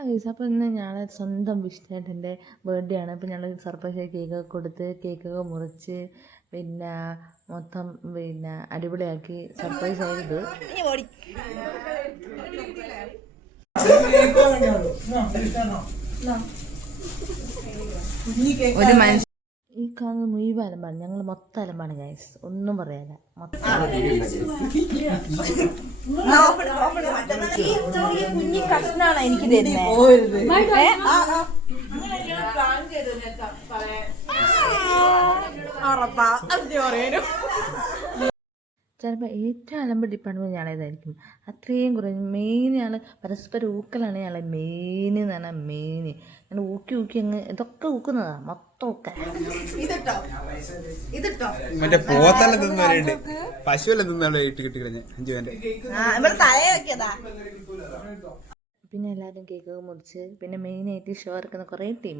അപ്പോൾ ഇന്ന് ഞങ്ങളെ സ്വന്തം വിഷ്ണുവേട്ടൻ്റെ ബർത്ത്ഡേ ആണ്. അപ്പോൾ ഞങ്ങൾ സർപ്രൈസ് കേക്കൊക്കെ കൊടുത്ത് കേക്കൊക്കെ മുറിച്ച് പിന്നെ മൊത്തം പിന്നെ അടിപൊളിയാക്കി സർപ്രൈസ് ആയത്. ഒരു മനുഷ്യ ഈ കാണുന്ന മുഴുവൻ അലമ്പാണ്. ഞങ്ങൾ മൊത്തം അലമ്പാണ് ഗൈസ്, ഒന്നും പറയാല്ല. കുഞ്ഞി കഷ്ണാണ് എനിക്ക് ചിലപ്പോൾ ഏറ്റവും അലമ്പ് ഡിപ്പാർട്ട്മെൻറ്റ് ഞങ്ങളേതായിരിക്കും. അത്രയും കുറഞ്ഞ് മെയിൻ ഞങ്ങൾ പരസ്പരം ഊക്കലാണ്. ഞങ്ങളെ മെയിൻ എന്ന് പറഞ്ഞാൽ മെയിൻ ഞങ്ങൾ ഊക്കി അങ്ങ് ഇതൊക്കെ ഊക്കുന്നതാണ് മൊത്തം ഊക്ക. മറ്റേ പോത്തെല്ലാം തിന്നവരുണ്ട്, പശുവെല്ലാം തിന്നാളെ ഇട്ട് കിട്ടിക്കളഞ്ഞ പിന്നെ എല്ലാവരും കേക്കൊക്കെ മുറിച്ച് പിന്നെ മെയിനായിട്ട് ഷോ ഇറക്കുന്ന കുറേ ടീം